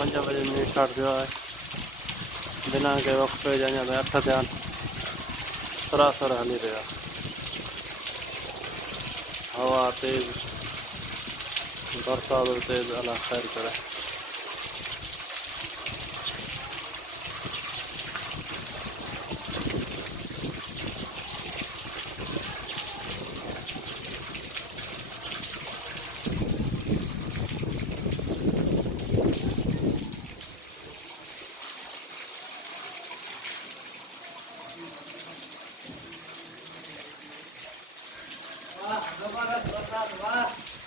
5 बजे मींहुं स्टार्ट थियो आहे। बिना कंहिं वक़्फ़े जे अञा ताईं 8 थिया आहिनि। सरासर हली रहिया। हवा तेज़, बरसात भी तेज़, अल्लाह खैर करे। वाह, जबरदस्त बरसात, वाह।